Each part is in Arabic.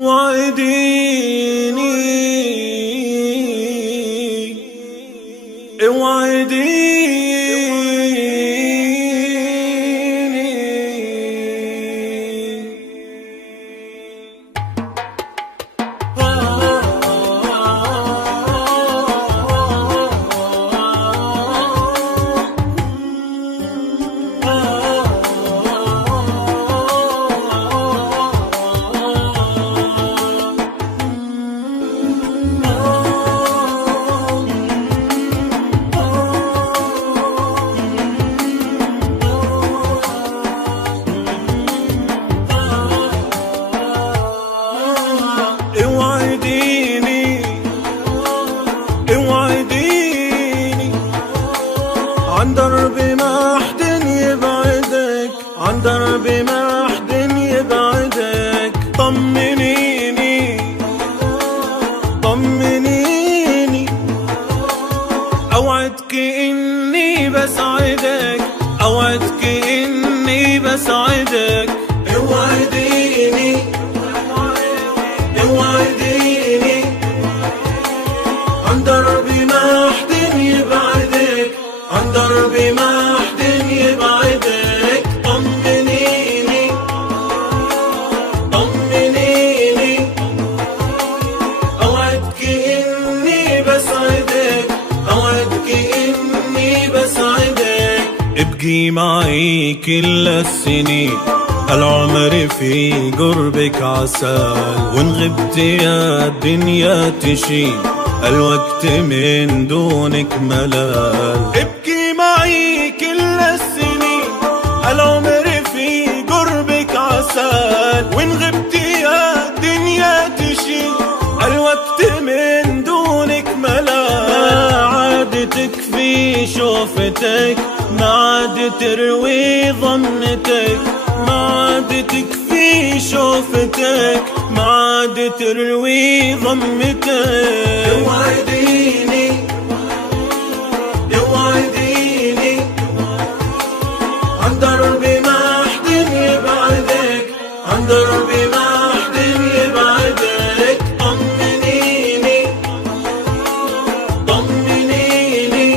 وعديني عن دربي ما حد يبعدك، عن دربي ما حد يبعدك. طمنيني طمنيني، أوعدك إني بسعدك، أوعدك إني بسعدك. اوعديني اوعديني، عن دربي ما حد يبعدك، عن دربي ما حد يبعدك. طمنيني طمنيني، أوعدك إني بسعدك، أوعدك إني بسعدك. ابقي معي كل السنين، العمر في قربك عسل، وإن غبت يا الدنيا تشيل، الوقت من دونك ملال. ابكي معي كل السنين، العمر في قربك عسل، وإن غبت يا الدنيا تشيل، الوقت من دونك ملال. ما عاد تكفي شوفتك، ما عاد تروي ضمتك، ما عاد تكفي شوفتك، ما عاد تروي ضمتك. اوعديني اوعديني، عن دربي ما حد يبعدك، عن دربي ما حد يبعدك. طمنيني طمنيني،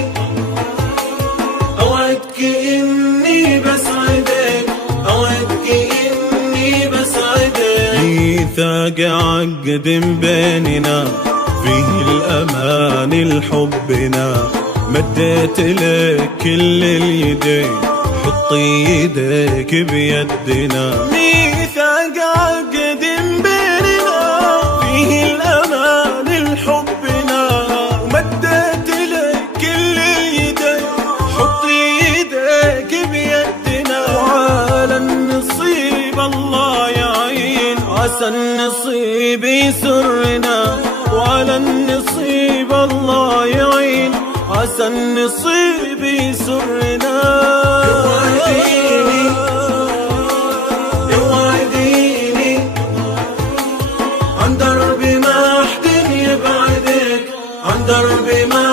أوعدك إني بسعدك، أوعدك إني بسعدك. ميثاق عقد بيننا، فيه الأمان لحبنا، مديت لك كل اليدين، حطي يديك بيدنا. ميثاق عقد بيننا، فيه الأمان لحبنا، مديت لك كل اليدين، حطي يديك بيدنا. وعلى النصيب الله يعين، عسى النصيب يسرنا، وعلى النصيب الله يعين، عسى النصيب يسرنا. اوعديني اوعديني، عن دربي ما حد يبعدك، عن دربي ما